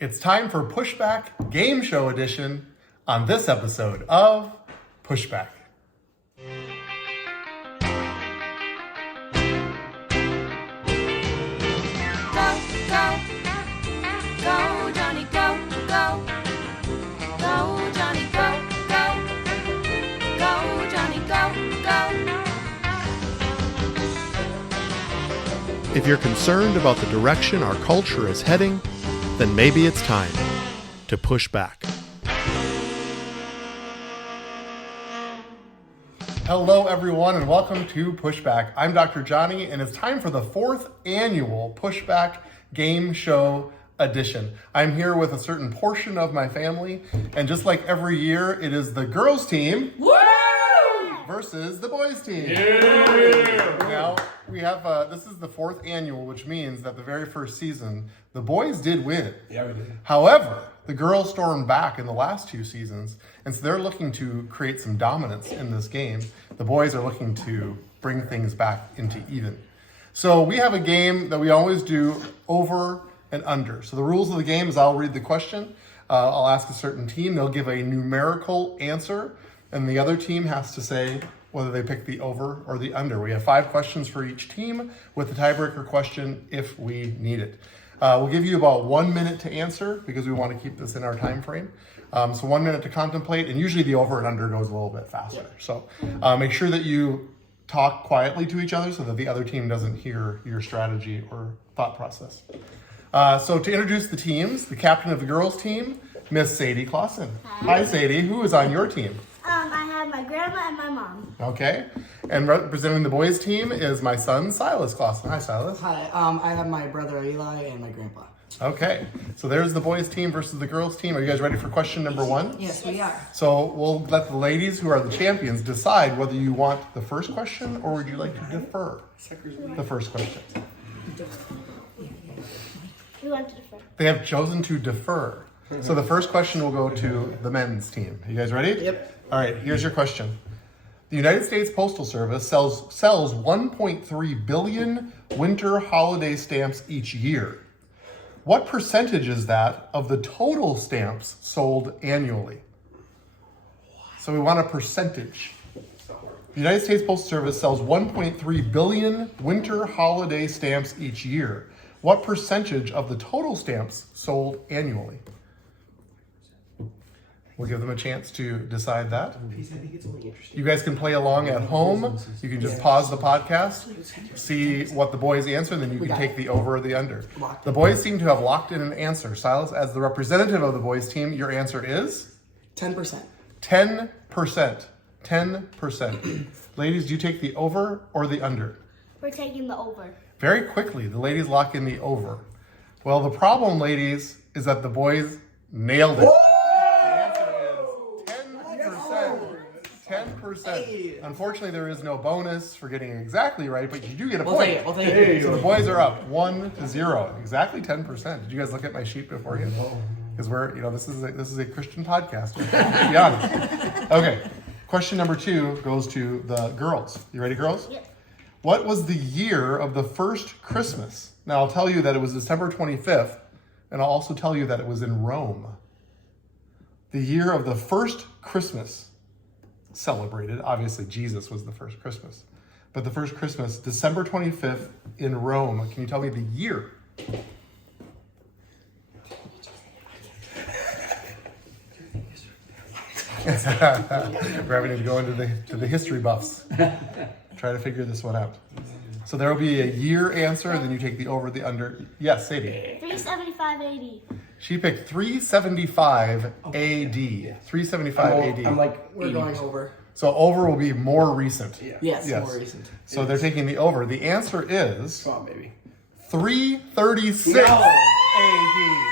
It's time for Pushback Game Show Edition on this episode of Pushback. Go, Jonny, go, go. Go, Jonny, go, go. Go, Jonny, go, go. If you're concerned about the direction our culture is heading, then maybe it's time to push back. Hello, everyone, and welcome to Pushback. I'm Dr. Jonny, and it's time for the 4th annual Pushback Game Show Edition. I'm here with a certain portion of my family, and just like every year, it is the girls' team versus the boys' team. Yeah. Now, we have, this is the 4th annual, which means that the very first season, the boys did win. Yeah, we did. However, the girls stormed back in the last 2 seasons, and so they're looking to create some dominance in this game. The boys are looking to bring things back into even. So we have a game that we always do, over and under. So the rules of the game is I'll read the question, I'll ask a certain team, they'll give a numerical answer, and the other team has to say whether they pick the over or the under. We have 5 questions for each team with the tiebreaker question if we need it. We'll give you about 1 minute to answer because we want to keep this in our time frame. So 1 minute to contemplate, and usually the over and under goes a little bit faster. So make sure that you talk quietly to each other so that the other team doesn't hear your strategy or thought process. So to introduce the teams, the captain of the girls team, Miss Sadie Claussen. Hi, Sadie. Who is on your team? I have my grandma and my mom. Okay. And representing the boys team is my son, Silas Claussen. Hi, Silas. Hi, I have my brother Eli and my grandpa. Okay. So there's the boys team versus the girls team. Are you guys ready for question number 1? Yes, we are. So we'll let the ladies who are the champions decide whether you want the first question or would you like to defer the first question. We want to defer. They have chosen to defer. So the first question will go to the men's team. You guys ready? Yep. All right, here's your question. The United States Postal Service sells 1.3 billion winter holiday stamps each year. What percentage is that of the total stamps sold annually? So we want a percentage. The United States Postal Service sells 1.3 billion winter holiday stamps each year. What percentage of the total stamps sold annually? We'll give them a chance to decide that. You guys can play along at home. You can just pause the podcast, see what the boys answer, and then you can take the over or the under. The boys seem to have locked in an answer. Silas, as the representative of the boys team, your answer is? 10%. 10%. 10%. Ladies, do you take the over or the under? We're taking the over. Very quickly, the ladies lock in the over. Well, the problem, ladies, is that the boys nailed it. The answer is 10%. 10%. Unfortunately, there is no bonus for getting it exactly right, but you do get a point. We'll take it. So the boys are up 1-0. Exactly 10%. Did you guys look at my sheet beforehand? Because we're, this is a Christian podcast. Let's be honest. Okay. Question number 2 goes to the girls. You ready, girls? Yep. What was the year of the first Christmas? Now, I'll tell you that it was December 25th, and I'll also tell you that it was in Rome. The year of the first Christmas celebrated, obviously Jesus was the first Christmas, but the first Christmas, December 25th in Rome. Can you tell me the year? We're having to go into the history buffs. Try to figure this one out. So there will be a year answer, and then you take the over, the under. Yes, Sadie. 375 AD. She picked 375 AD. 375 AD. I'm like, we're going over. So over will be more recent. Yeah. Yes, more recent. So they're taking the over. The answer is Come on, baby. 336 No. AD.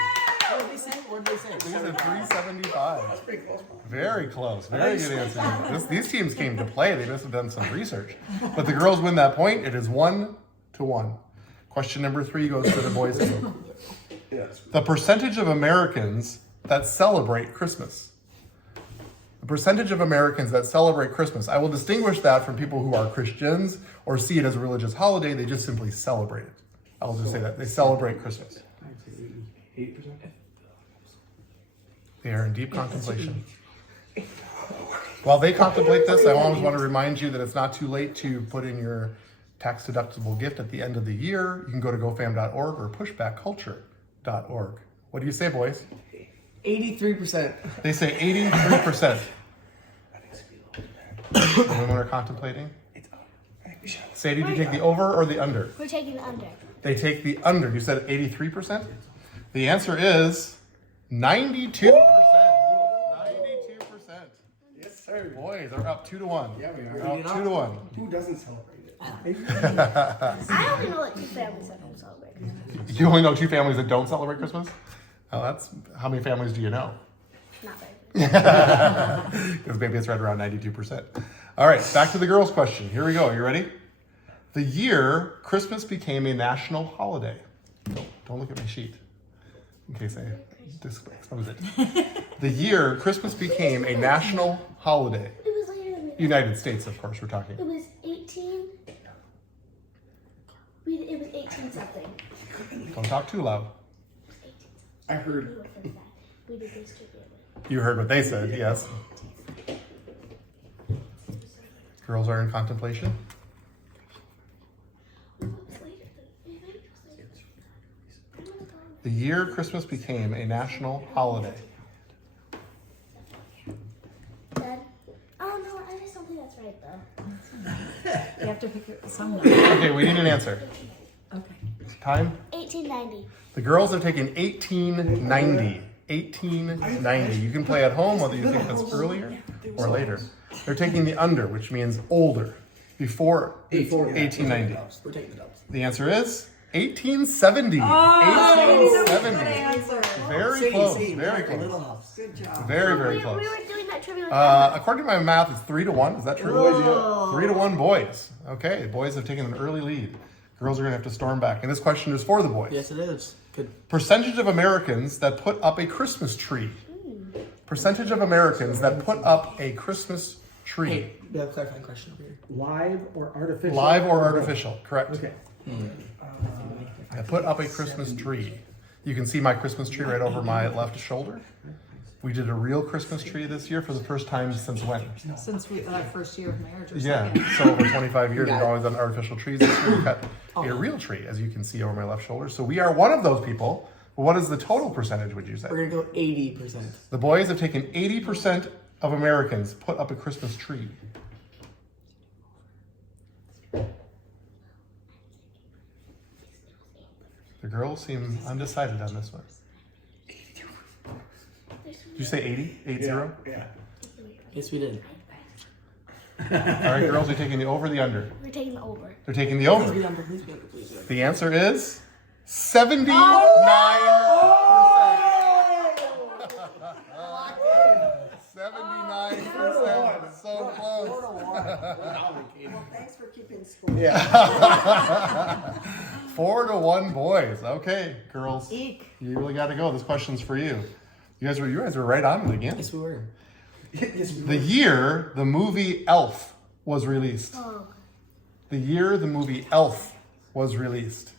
What did they say? These are 375. That's pretty close. Very close. Very good answer. These teams came to play. They must have done some research. But the girls win that point. It is 1-1. Question number 3 goes to the boys team. Yes. The percentage of Americans that celebrate Christmas. The percentage of Americans that celebrate Christmas. I will distinguish that from people who are Christians or see it as a religious holiday. They just simply celebrate it. I will just say that. They celebrate Christmas. 8%? They are in deep contemplation. While they contemplate this, I always want to remind you that it's not too late to put in your tax-deductible gift at the end of the year. You can go to gofam.org or pushbackculture.org. What do you say, boys? 83%. They say 83%. The women are contemplating. Sadie, do you take the over or the under? We're taking the under. They take the under. You said 83%? The answer is 92%. 92%. Yes, sir. Boys are up 2-1. Yeah, we are. They're up 2-1. Who doesn't celebrate it? I only know like 2 families that don't celebrate Christmas. You only know 2 families that don't celebrate Christmas? Oh, that's how many families do you know? Not very. Because maybe it's right around 92%. All right, back to the girls' question. Here we go. Are you ready? The year Christmas became a national holiday. Don't look at my sheet in case I expose it. The year Christmas became a national holiday. It was later than we. United States, of course, we're talking. It was 18. It was 18 something. Don't talk too loud. I heard. We were for that. We did this together. You heard what they said, yes. Girls are in contemplation. The year Christmas became a national holiday. Dad? Oh no, I just don't think that's right though. You have to pick some number. Okay, we need an answer. Okay. Time? 1890. The girls have taken 1890. 1890. You can play at home whether you think that's earlier or later. They're taking the under, which means older, before 1890. We're taking the dubs. The answer is 1870. 1870. Very close. Very close. house. Good job. Very, very We close. were doing that trivia with Emma. According to my math, it's 3-1. Is that true? 3-1 boys. Okay, boys have taken an early lead. Girls are going to have to storm back. And this question is for the boys. Yes, it is. Good. Percentage of Americans that put up a Christmas tree. Percentage of Americans that put up a Christmas tree. Hey, we have a clarifying question over here. Live or artificial? Live or artificial, correct. Okay. I put up a Christmas tree. You can see my Christmas tree right over my left shoulder. We did a real Christmas tree this year for the first time since when? Since our first year of marriage or Yeah, second. so over 25 years, we've always done artificial trees. This year we cut a real tree, as you can see over my left shoulder. So we are one of those people. But what is the total percentage, would you say? We're going to go 80%. The boys have taken 80% of Americans put up a Christmas tree. The girls seem undecided on this one. Did you say 80? 80? Yeah. Yes, we did. All right, girls, are taking the over or the under? We're taking the over. They're taking the Please over. be under, please be under, please be under. The answer is 79%. 79%. So close. Well, thanks for keeping score. 4-1 boys. Okay, girls. Eek. You really got to go. This question's for you. You guys were right on it again. Yes, we were. The year the movie Elf was released. Oh. The year the movie Elf was released.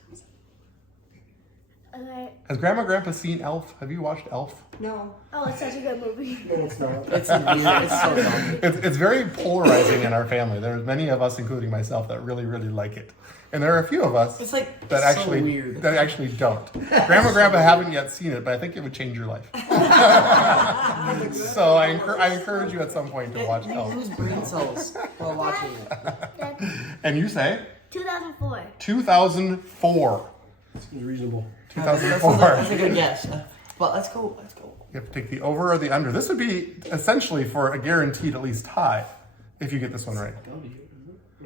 Okay. Has Grandma Grandpa seen Elf? Have you watched Elf? No. Oh, it's such a good movie. No, it's not. It's so dumb. It's very polarizing in our family. There's many of us, including myself, that really, really like it. And there are a few of us It's like that so actually weird. don't. Grandma Grandpa haven't yet seen it, but I think it would change your life. So I encourage you at some point to watch You Elf. lose brain cells while watching it. And you say 2004. 2004. Reasonable. 2004. That's a good guess. But let's go. Let's go. You have to take the over or the under. This would be essentially for a guaranteed at least tie if you get this one right.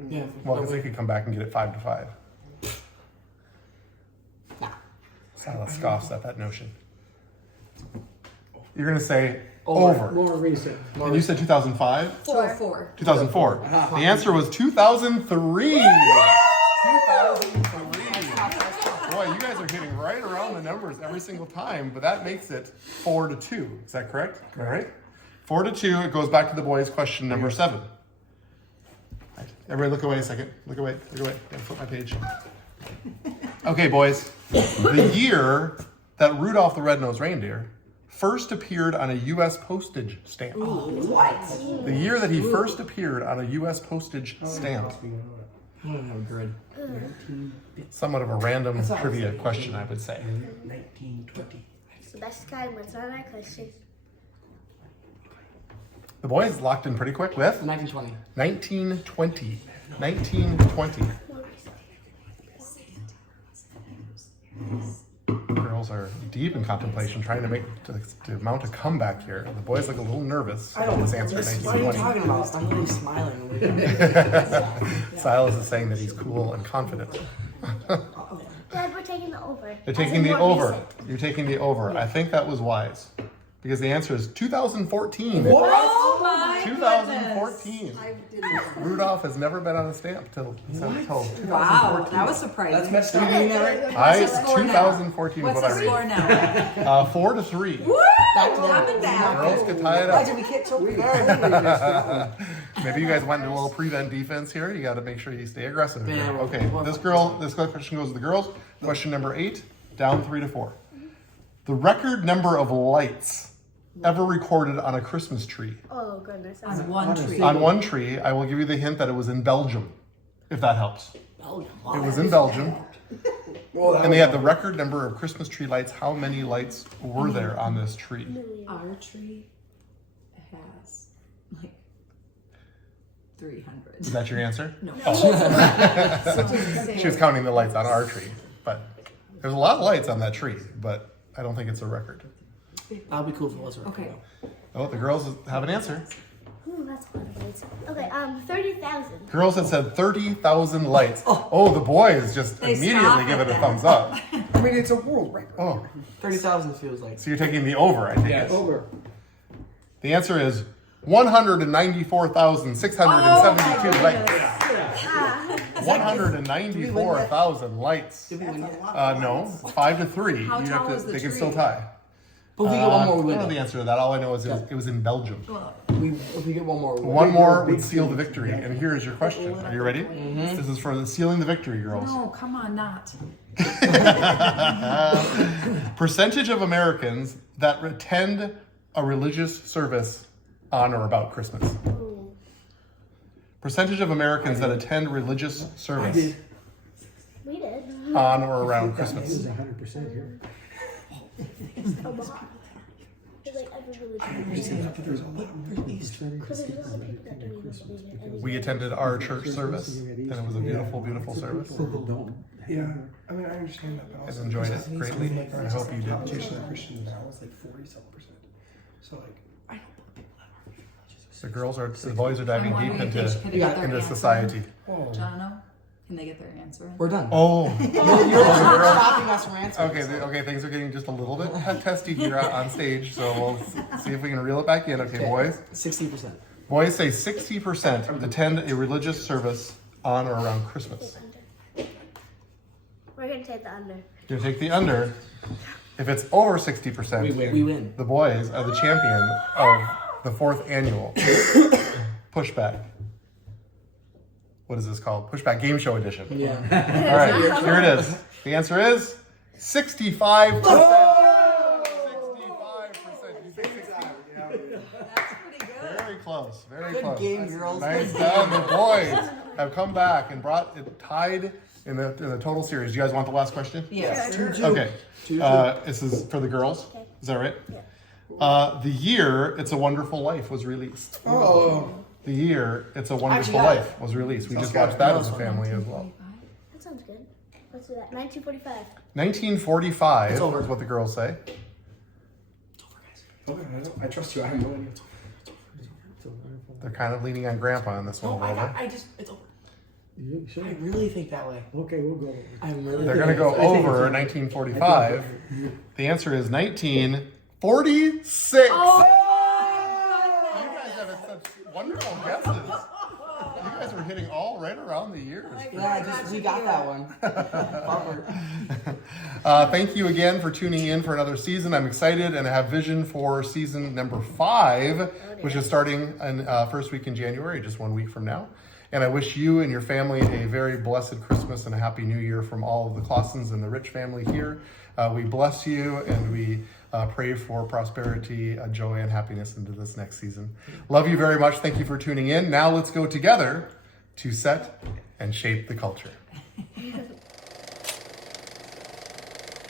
Yeah. Well, because they could come back and get it 5-5. Nah. Silas scoffs at that notion. You're going to say over. More recent. And you said 2005? 4. 2004. The answer was 2003. 2003. Boy, you guys are hitting right around the numbers every single time, but that makes it 4-2. Is that correct? All right. 4-2. It goes back to the boys' question number 7. Right. Everybody look away a second. Look away. Look away. Gotta flip my page. Okay, boys. The year that Rudolph the Red-Nosed Reindeer first appeared on a U.S. postage stamp? What? The year that he first appeared on a U.S. postage stamp. I don't have a grid. Somewhat of a random That's all trivia I'm saying. question, I would say. 1920. So that's kind of what's on that question. The boys locked in pretty quick with 1920. 1920. 1920. Girls are deep in contemplation, trying to mount a comeback here. The boys look a little nervous about this answer. What are you 1920. talking about? I'm really smiling. Silas is saying that he's cool and confident. Dad, we're taking the over. They're As taking in the more over. recent. You're taking the over. I think that was wise. Because the answer is 2014. Oh my 2014. I didn't. Rudolph has never been on a stamp till 2014. Wow, that was surprising. That's messed up. What's the score now? 2014 is What's what the I score read. now? 4-3. Woo! That's Coming down. Girls can tie it Why up. did we get so bad? Maybe you guys went into a little prevent defense here. You got to make sure you stay aggressive here. Yeah, Okay, this question goes to the girls. Question number 8, down 3-4. The record number of lights ever recorded on a Christmas tree. Oh, goodness. That's On one tree. On one tree, I will give you the hint that it was in Belgium, if that helps. It was in Belgium, and they had the record number of Christmas tree lights. How many lights were there on this tree? Our tree has like 300. Is that your answer? No. She was counting the lights on our tree, but there's a lot of lights on that tree, but I don't think it's a record. That'll be cool if it was right. Okay. Oh, the girls have an answer. Ooh, that's a lot of lights. Okay, 30,000. Girls had said 30,000 lights. Oh, the boys just They immediately stop give at it a that. thumbs up. I mean, it's a world record. Oh, 30,000 feels like. so you're taking the over, I think. Yeah, over. The answer is 194,672 lights. 194,000 lights. Did we win yet? No, 5-3. How tall was the they can tree? still tie. But if we get one more, I we don't know win. the answer to that. All I know is it was in Belgium. If we get one more, we win. One more would seal the victory. And here is your question. Are you ready? This is for the sealing the victory, girls. No, come on, not. Percentage of Americans that attend a religious service on or about Christmas. Ooh. Percentage of Americans that attend religious service We did. on or around It Christmas. was 100% here. A lot. It's like every religion. There's a lot more Because there's a lot of people that don't even believe it. We attended our church service, and it was a beautiful, beautiful service. Yeah, I mean, I understand that, but I also enjoyed it greatly, and I hope you did too. population of Christians now is like 40-something%. So like, The boys are diving I'm deep wondering if they should get their into answer. society. Jono, can they get their answer? We're done. Oh, You're stopping us from answering. okay, things are getting just a little bit testy here on stage, so we'll see if we can reel it back in. Okay, boys. 60%. Boys say 60% attend a religious service on or around Christmas. We're going to take the under. You're gonna take the under. If it's over 60%, We win. the boys are the champion of the 4th annual Pushback. What is this called? Pushback Game Show Edition. Yeah. All right, here it is. The answer is 65%. 65%. You think 60? That's pretty good. Very close. Very Good close. game, girls. Nice done. The boys have come back and brought it tied in the total series. Do you guys want the last question? Yes. Okay. This is for the girls. Is that right? Yeah. The year "It's a Wonderful Life" was released. oh, The year "It's a Wonderful Actually, Life" was released. We just watched that as a family as well. That sounds good. Let's do that. 1945. 1945 It's over. is what the girls say. okay, I trust you. I have no idea. They're kind of leaning on Grandpa on this one a little bit. It's over. You sure? I really think that way. Okay, we'll go. I'm really. They're going to go over 1945. The answer is 1946. Oh, You guys have such wonderful guesses. You guys were hitting all right around the years. Yeah, we got that one. Bummer. Thank you again for tuning in for another season. I'm excited and I have vision for season number 5, which is starting in first week in January, just 1 week from now. And I wish you and your family a very blessed Christmas and a happy New Year from all of the Claussens and the Rich family here. We bless you and we pray for prosperity, joy, and happiness into this next season. Love you very much. Thank you for tuning in. Now let's go together to set and shape the culture.